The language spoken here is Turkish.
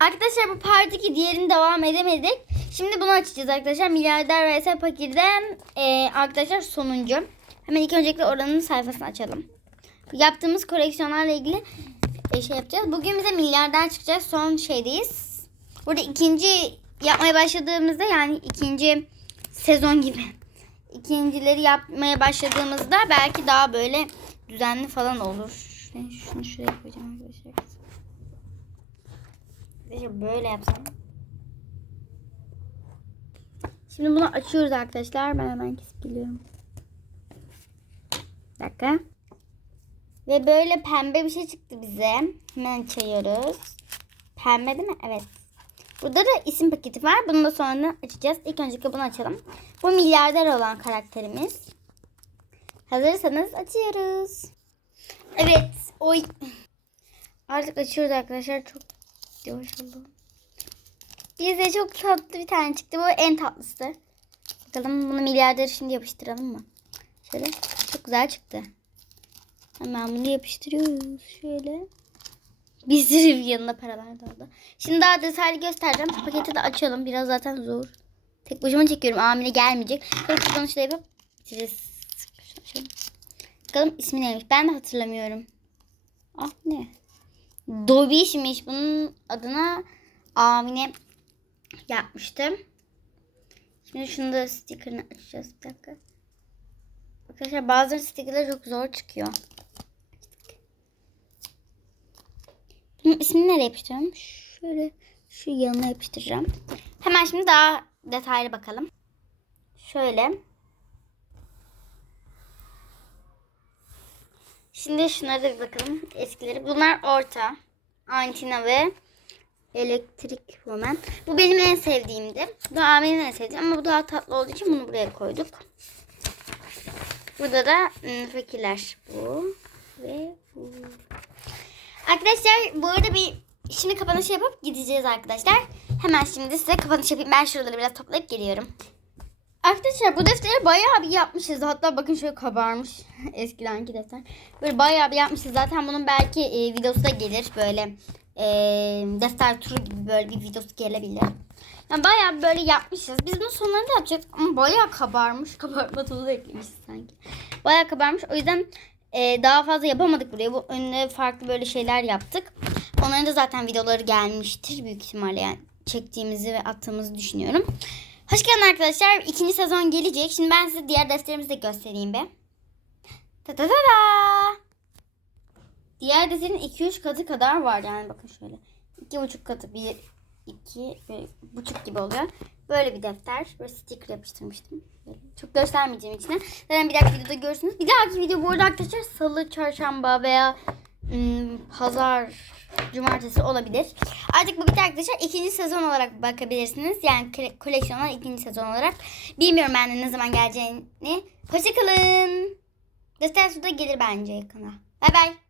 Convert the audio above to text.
Arkadaşlar bu partiki diğerini devam edemedik. Şimdi bunu açacağız arkadaşlar. Milyarder vs Fakir'den e, arkadaşlar sonuncu. Hemen ilk öncelikle oranın sayfasını açalım. Yaptığımız koleksiyonlarla ilgili e, şey yapacağız. Bugün bize milyarder çıkacak. Son şeydeyiz. Burada ikinci yapmaya başladığımızda yani ikinci sezon gibi. İkincileri yapmaya başladığımızda belki daha böyle düzenli falan olur. Şunu şuraya koyacağım arkadaşlar. Arkadaşlar böyle yapsam. Şimdi bunu açıyoruz arkadaşlar. Ben hemen kesip geliyorum. Bir dakika. Ve böyle pembe bir şey çıktı bize. Hemen açıyoruz. Pembe değil mi? Evet. Burada da isim paketi var. Bunu da sonra açacağız. İlk önce bunu açalım. Bu milyarder olan karakterimiz. Hazırsanız açıyoruz. Evet. Oy. Artık açıyoruz arkadaşlar. Çok yavaş oldu. Bize çok tatlı bir tane çıktı. Bu en tatlısı. Bakalım bunu milyarder şimdi yapıştıralım mı? Şöyle. Çok güzel çıktı. Hemen bunu yapıştırıyoruz. Şöyle. Bir sürü yanında paralar da oldu. Şimdi daha detaylı göstereceğim. Paketi de açalım. Biraz zaten zor. Tek başıma çekiyorum. Amine gelmeyecek. Böyle kullanışla yapıp bitiririz. Şöyle. Bakalım ismi neymiş. Ben de hatırlamıyorum. Ah ne? Dobiş'miş. Bunun adına Amine yapmıştım. Şimdi şunu da sticker'ını açacağız. Bir dakika. Arkadaşlar bazı sticker'lar çok zor çıkıyor. Bunun ismini nereye yapıştırıyorum? Şöyle şu yanına yapıştıracağım. Hemen şimdi daha detaylı bakalım. Şöyle. Şimdi şunlara da bir bakalım. Eskileri. Bunlar orta. Antina ve Elektrik Woman. Bu benim en sevdiğimdi. Bu da en sevdiğim ama bu daha tatlı olduğu için bunu buraya koyduk. Burada da ım, fakirler. Bu ve bu. Arkadaşlar bu arada bir şimdi kapanış yapıp gideceğiz arkadaşlar. Hemen şimdi size kapanış yapayım. Ben şuraları biraz toplayıp geliyorum. Arkadaşlar bu defteri bayağı bir yapmışız. Hatta bakın şöyle kabarmış eskidenki defter. Böyle bayağı bir yapmışız. Zaten bunun belki e, videosu da gelir. Böyle e, defter turu gibi böyle bir videosu gelebilir. Yani bayağı böyle yapmışız. Biz bunun sonlarını da yapacağız. Ama bayağı kabarmış. Kabartma tozu eklemişiz sanki. Bayağı kabarmış. O yüzden e, daha fazla yapamadık buraya. Bu önüne farklı böyle şeyler yaptık. Onların da zaten videoları gelmiştir. Büyük ihtimalle yani çektiğimizi ve attığımızı düşünüyorum. Hoş geldin arkadaşlar. İkinci sezon gelecek. Şimdi ben size diğer defterimizi de göstereyim be. Ta ta ta ta. Diğer defterin 2-3 katı kadar var yani bakın şöyle. 2,5 katı 1 2 ve buçuk gibi oluyor. Böyle bir defter. Böyle sticker yapıştırmıştım. Çok göstermeyeceğim içine. Zaten bir dahaki videoda görürsünüz. Bir dahaki video bu arada arkadaşlar salı, çarşamba veya ım, pazar, cumartesi olabilir. Artık bu bitti arkadaşlar. İkinci sezon olarak bakabilirsiniz. Yani kole- koleksiyonlar ikinci sezon olarak. Bilmiyorum ben de ne zaman geleceğini. Hoşçakalın. Destek da gelir bence yakına. Bay bay.